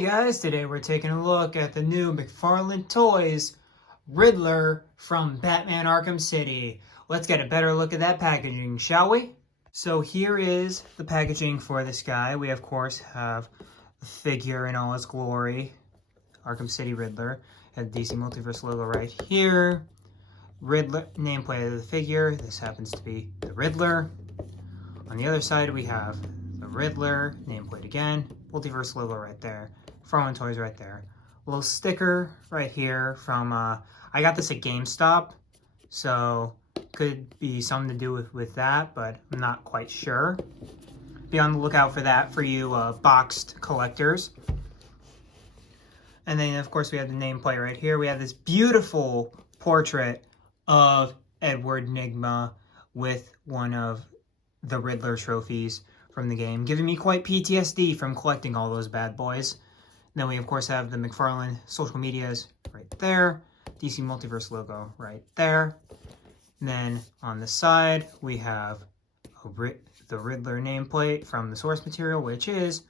Hey guys, today we're taking a look at the new McFarlane Toys Riddler from Batman Arkham City. Let's get a better look at that packaging, shall we? So here is the packaging for this guy. We of course have the figure in all its glory, Arkham City Riddler. Have the DC Multiverse logo right here. Riddler nameplate of the figure. This happens to be the Riddler. On the other side we have the Riddler, nameplate again, Multiverse logo right there, McFarlane Toys right there. A little sticker right here from, I got this at GameStop, so could be something to do with that, but I'm not quite sure. Be on the lookout for that for you boxed collectors. And then, of course, we have the nameplate right here. We have this beautiful portrait of Edward Nygma with one of the Riddler trophies from the game, giving me quite PTSD from collecting all those bad boys. Then we, of course, have the McFarlane social medias right there. DC Multiverse logo right there. And then on the side, we have the Riddler nameplate from the source material, which is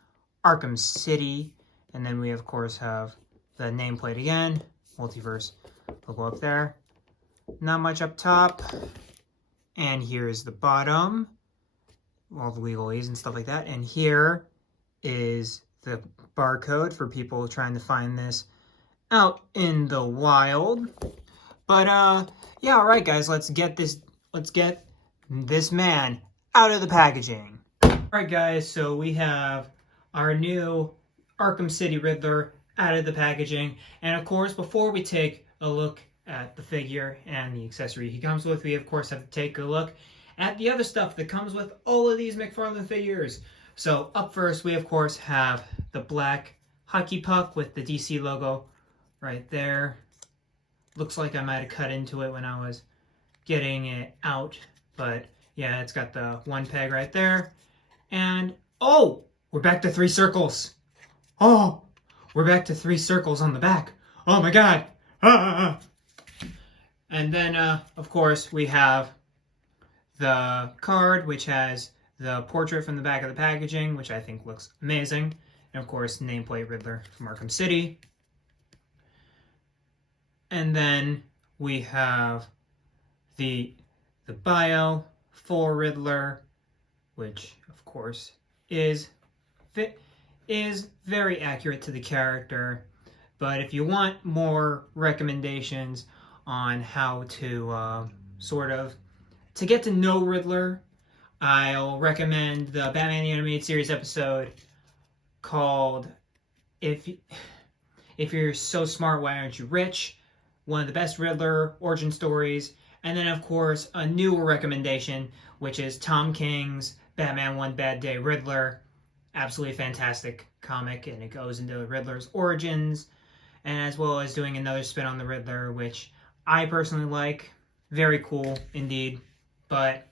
Arkham City. And then we, of course, have the nameplate again, Multiverse logo up there. Not much up top. And here's the bottom, all the legalese and stuff like that. And here is the barcode for people trying to find this out in the wild. But yeah, all right, guys, let's get this man out of the packaging. All right, guys, so we have our new Arkham City Riddler out of the packaging. And of course, before we take a look at the figure and the accessory he comes with, we of course have to take a look at the other stuff that comes with all of these McFarlane figures. So up first, we of course have the black hockey puck with the DC logo right there. Looks like I might have cut into it when I was getting it out, but yeah, it's got the one peg right there. And oh, we're back to 3 circles. Oh, we're back to 3 circles on the back. Oh my God. Ah. And then of course we have the card, which has the portrait from the back of the packaging, which I think looks amazing. And of course, nameplate Riddler from Arkham City. And then we have the bio for Riddler, which of course is very accurate to the character. But if you want more recommendations on how to to get to know Riddler, I'll recommend the Batman the Animated Series episode called If You're So Smart, Why Aren't You Rich? One of the best Riddler origin stories. And then, of course, a newer recommendation, which is Tom King's Batman One Bad Day Riddler. Absolutely fantastic comic, and it goes into Riddler's origins, and as well as doing another spin on the Riddler, which I personally like. Very cool indeed. But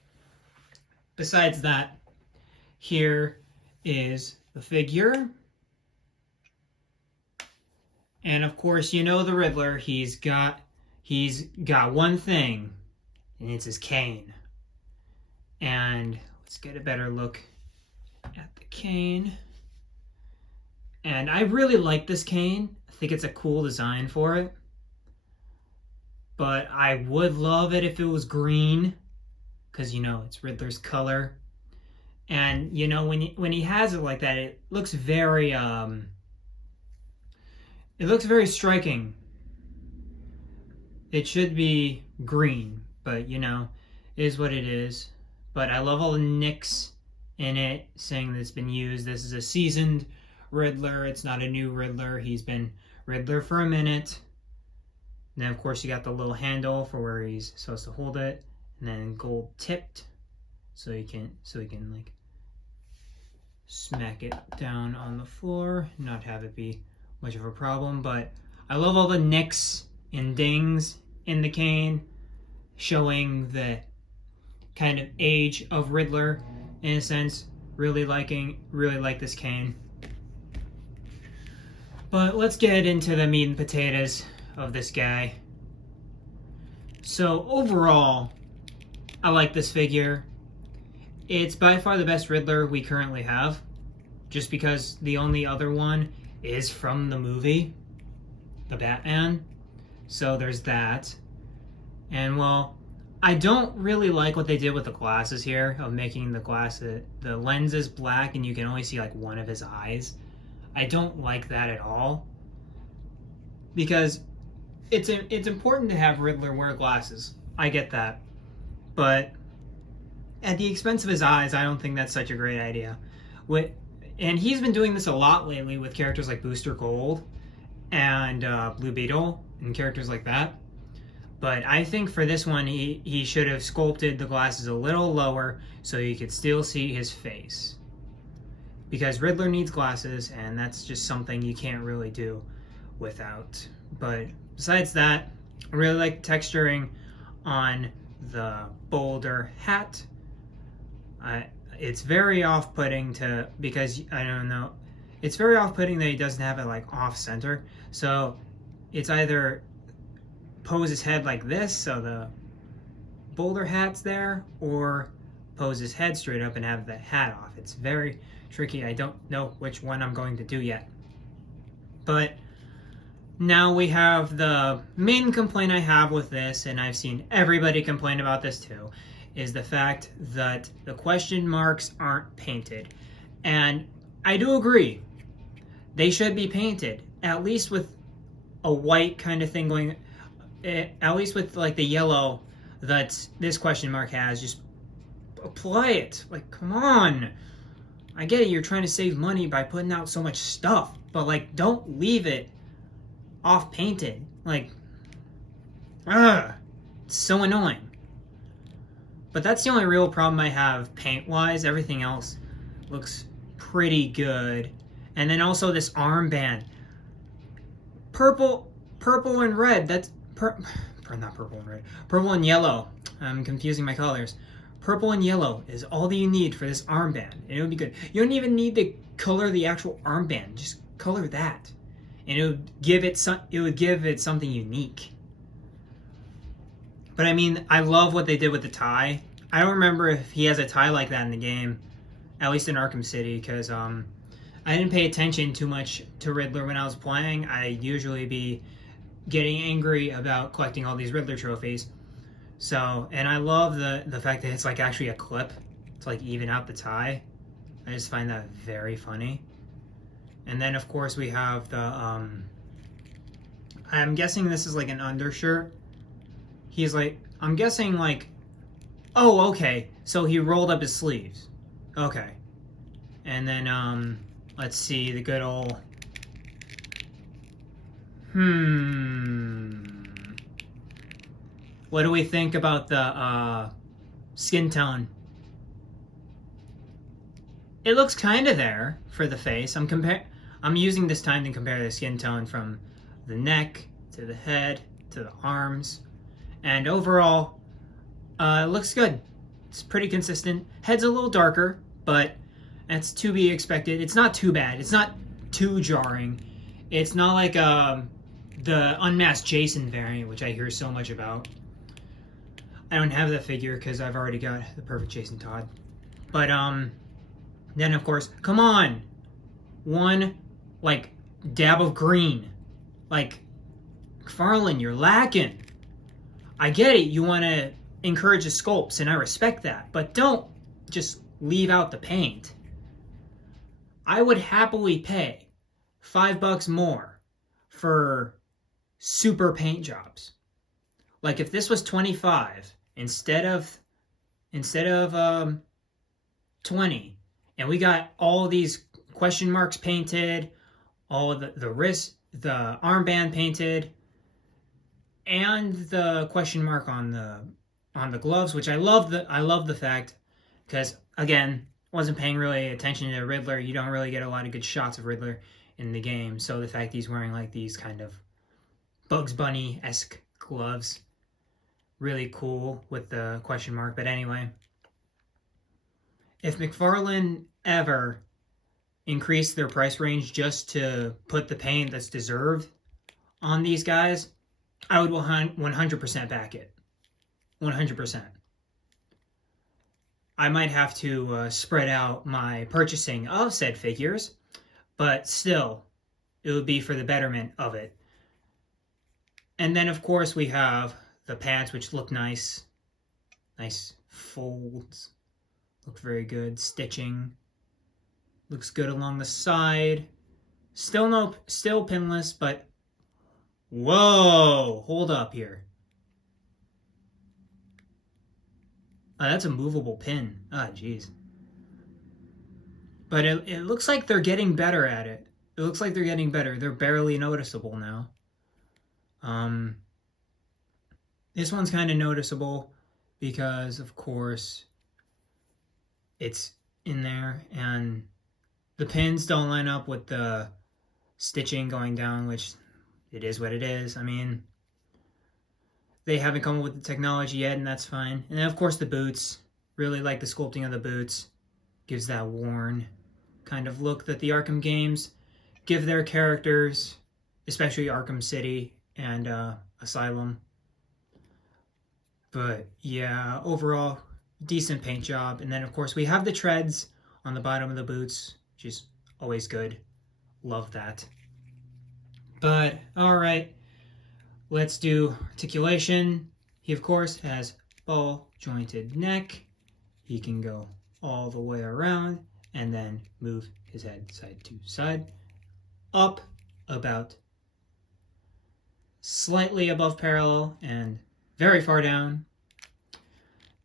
besides that, here is the figure. And of course, you know the Riddler, he's got one thing, and it's his cane. And let's get a better look at the cane. And I really like this cane. I think it's a cool design for it. But I would love it if it was green, because, you know, it's Riddler's color. And, you know, when he has it like that, it looks very striking. It should be green, but, you know, it is what it is. But I love all the nicks in it, saying that it's been used. This is a seasoned Riddler. It's not a new Riddler. He's been Riddler for a minute. And then, of course, you got the little handle for where he's supposed to hold it. And then gold tipped, so he can like smack it down on the floor, not have it be much of a problem. But I love all the nicks and dings in the cane, showing the kind of age of Riddler in a sense. Really like this cane. But let's get into the meat and potatoes of this guy. So overall, I like this figure. It's by far the best Riddler we currently have, just because the only other one is from the movie, The Batman. So there's that. And well, I don't really like what they did with the glasses here, of making the lenses black and you can only see like one of his eyes. I don't like that at all. Because it's important to have Riddler wear glasses. I get that. But at the expense of his eyes, I don't think that's such a great idea. And he's been doing this a lot lately with characters like Booster Gold and Blue Beetle and characters like that. But I think for this one, he should have sculpted the glasses a little lower so you could still see his face. Because Riddler needs glasses, and that's just something you can't really do without. But besides that, I really like texturing on the Boulder hat. It's very off-putting because I don't know. It's very off-putting that he doesn't have it like off-center. So it's either pose his head like this, so the Boulder hat's there, or pose his head straight up and have the hat off. It's very tricky. I don't know which one I'm going to do yet. But now we have the main complaint I have with this, and I've seen everybody complain about this too, is the fact that the question marks aren't painted. And I do agree. They should be painted, at least with a white kind of thing going, at least with like the yellow that this question mark has. Just apply it. Like, come on. I get it, you're trying to save money by putting out so much stuff, but like, don't leave it off painted. Like, it's so annoying. But that's the only real problem I have paint wise. Everything else looks pretty good. And then also this armband, purple and red. That's not purple and red, purple and yellow. I'm confusing my colors. Purple and yellow is all that you need for this armband, and it would be good. You don't even need to color the actual armband; just color that, and it would give it something unique. But I mean, I love what they did with the tie. I don't remember if he has a tie like that in the game, at least in Arkham City, because I didn't pay attention too much to Riddler when I was playing. I'd usually be getting angry about collecting all these Riddler trophies. So, and I love the fact that it's like actually a clip to like even out the tie. I just find that very funny. And then of course we have the, I'm guessing this is like an undershirt. He's like, I'm guessing like, oh, okay. So he rolled up his sleeves. Okay. And then, let's see, the good old, what do we think about the skin tone? It looks kind of there for the face. I'm using this time to compare the skin tone from the neck to the head to the arms, and overall, it looks good. It's pretty consistent. Head's a little darker, but that's to be expected. It's not too bad. It's not too jarring. It's not like the Unmasked Jason variant, which I hear so much about. I don't have that figure because I've already got the perfect Jason Todd. But then of course, come on, one like dab of green, like McFarlane, you're lacking. I get it, you want to encourage the sculpts, and I respect that, but don't just leave out the paint. I would happily pay $5 more for super paint jobs. Like if this was 25 instead of 20, and we got all these question marks painted, all of the wrist, the armband painted, and the question mark on the gloves, which I love the fact, because again, wasn't paying really attention to Riddler. You don't really get a lot of good shots of Riddler in the game, so the fact he's wearing like these kind of Bugs Bunny-esque gloves, really cool with the question mark. But anyway, if McFarlane ever increased their price range just to put the paint that's deserved on these guys, I would 100% back it. 100%. I might have to spread out my purchasing of said figures, but still, it would be for the betterment of it. And then, of course, we have the pants, which look nice. Nice folds. Look very good. Stitching. Looks good along the side. Still pinless, but whoa! Hold up here. Oh, that's a movable pin. Ah, jeez. But it looks like they're getting better at it. It looks like they're getting better. They're barely noticeable now. This one's kind of noticeable because, of course, it's in there and the pins don't line up with the stitching going down, which it is what it is. I mean, they haven't come up with the technology yet, and that's fine. And then, of course, the boots. Really like the sculpting of the boots. Gives that worn kind of look that the Arkham games give their characters, especially Arkham City and Asylum. But yeah, overall, decent paint job. And then, of course, we have the treads on the bottom of the boots, which is always good. Love that. But, alright, let's do articulation. He, of course, has ball-jointed neck. He can go all the way around and then move his head side to side. Up about slightly above parallel and very far down.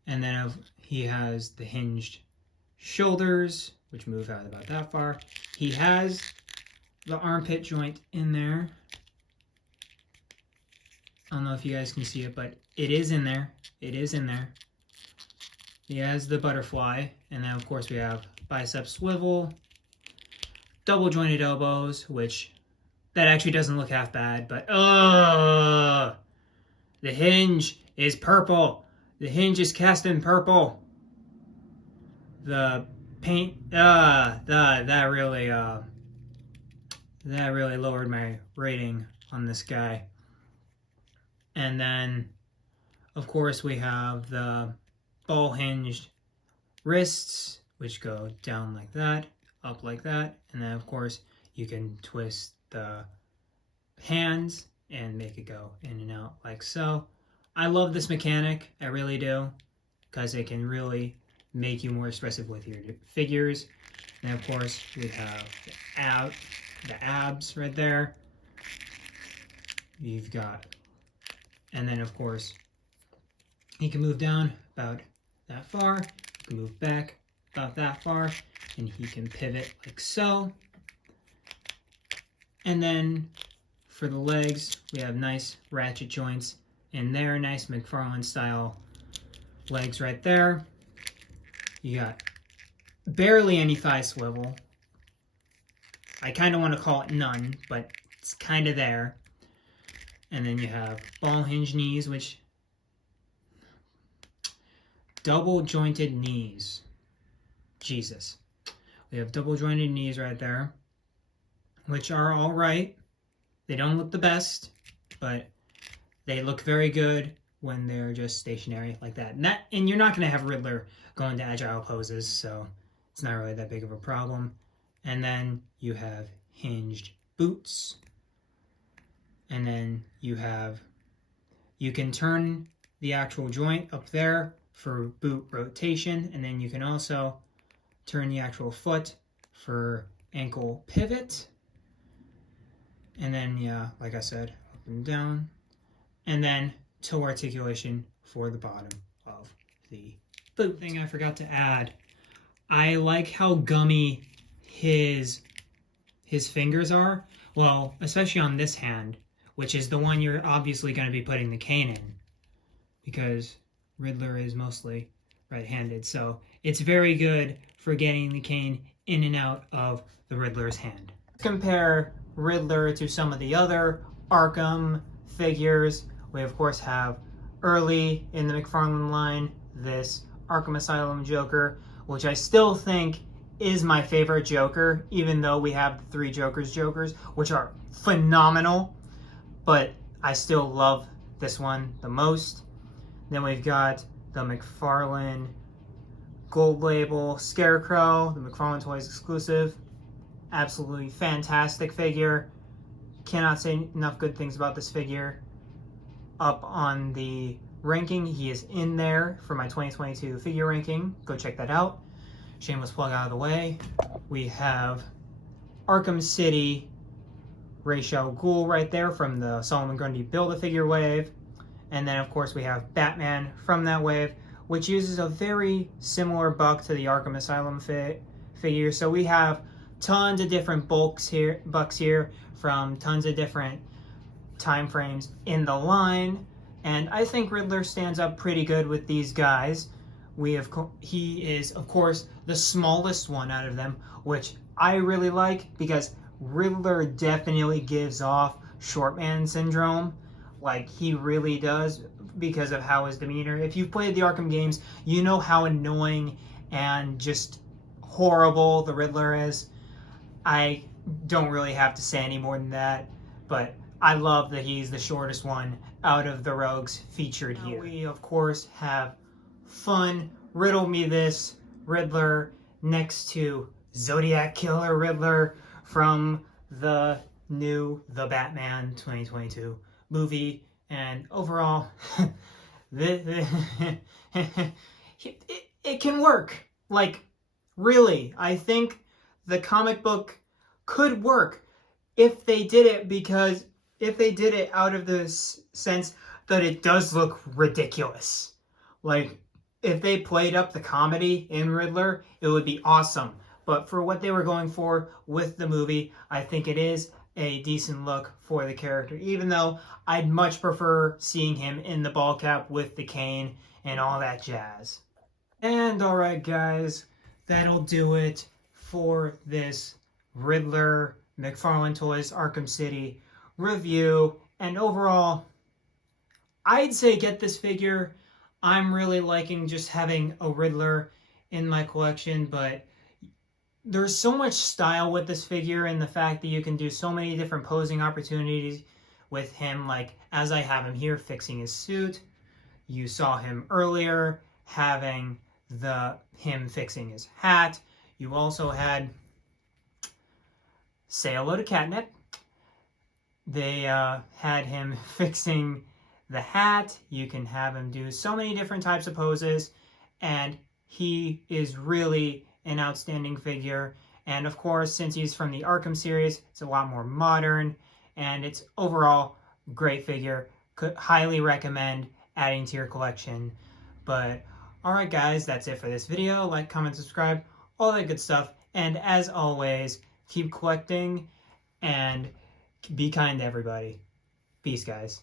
And then he has the hinged shoulders, which move out about that far. He has the armpit joint in there. I don't know if you guys can see it, but it is in there. It is in there. He has the butterfly. And then, of course, we have bicep swivel, double jointed elbows, which that actually doesn't look half bad, but the hinge is purple. The hinge is cast in purple. The paint, that really lowered my rating on this guy. And then, of course, we have the ball hinged wrists, which go down like that, up like that, and then, of course, you can twist the hands and make it go in and out like so. I love this mechanic, I really do, because it can really make you more expressive with your figures. And of course, we have the abs right there. You've got, and then of course, he can move down about that far, he can move back about that far, and he can pivot like so. And then for the legs, we have nice ratchet joints in there, nice McFarlane style legs right there. You got barely any thigh swivel. I kind of want to call it none, but it's kind of there. And then you have ball hinge knees, which double jointed knees. Jesus. We have double jointed knees right there, which are all right. They don't look the best, but they look very good when they're just stationary like that. And you're not going to have Riddler go into agile poses, so it's not really that big of a problem. And then you have hinged boots. And then you can turn the actual joint up there for boot rotation, and then you can also turn the actual foot for ankle pivot. And then, yeah, like I said, up and down. And then toe articulation for the bottom of the boot. Thing I forgot to add, I like how gummy his fingers are. Well, especially on this hand, which is the one you're obviously going to be putting the cane in, because Riddler is mostly right-handed. So it's very good for getting the cane in and out of the Riddler's hand. Compare Riddler to some of the other Arkham figures. We, of course, have early in the McFarlane line this Arkham Asylum Joker, which I still think is my favorite Joker, even though we have the three Jokers, which are phenomenal, but I still love this one the most. Then we've got the McFarlane Gold Label Scarecrow, the McFarlane Toys exclusive. Absolutely fantastic figure. cannot say enough good things about this figure. Up on the ranking, he is in there for my 2022 figure ranking. Go check that out. Shameless plug out of the way. We have Arkham City Ra's al Ghul right there from the Solomon Grundy Build-A-Figure wave. And then, of course, we have Batman from that wave, which uses a very similar buck to the Arkham Asylum figure. So we have tons of different bucks here from tons of different time frames in the line. And I think Riddler stands up pretty good with these guys. He is, of course, the smallest one out of them, which I really like because Riddler definitely gives off short man syndrome. Like, he really does, because of how his demeanor. If you've played the Arkham games, you know how annoying and just horrible the Riddler is. I don't really have to say any more than that, but I love that he's the shortest one out of the rogues featured here. We, of course, have fun Riddle Me This Riddler next to Zodiac Killer Riddler from the new The Batman 2022 movie. And overall, it can work. Like, really, I think the comic book could work if they did it, because if they did it out of the sense that it does look ridiculous. Like, if they played up the comedy in Riddler, it would be awesome. But for what they were going for with the movie, I think it is a decent look for the character, even though I'd much prefer seeing him in the ball cap with the cane and all that jazz. And alright guys, that'll do it for this Riddler McFarlane Toys Arkham City review. And overall, I'd say get this figure. I'm really liking just having a Riddler in my collection, but there's so much style with this figure, and the fact that you can do so many different posing opportunities with him, like as I have him here fixing his suit. You saw him earlier having him fixing his hat. You also had Say Hello to Catnip. They had him fixing the hat. You can have him do so many different types of poses, and he is really an outstanding figure. And of course, since he's from the Arkham series, it's a lot more modern, and it's overall great figure. Could highly recommend adding to your collection. But alright guys, that's it for this video. Like, comment, subscribe, all that good stuff. And as always, keep collecting and be kind to everybody. Peace, guys.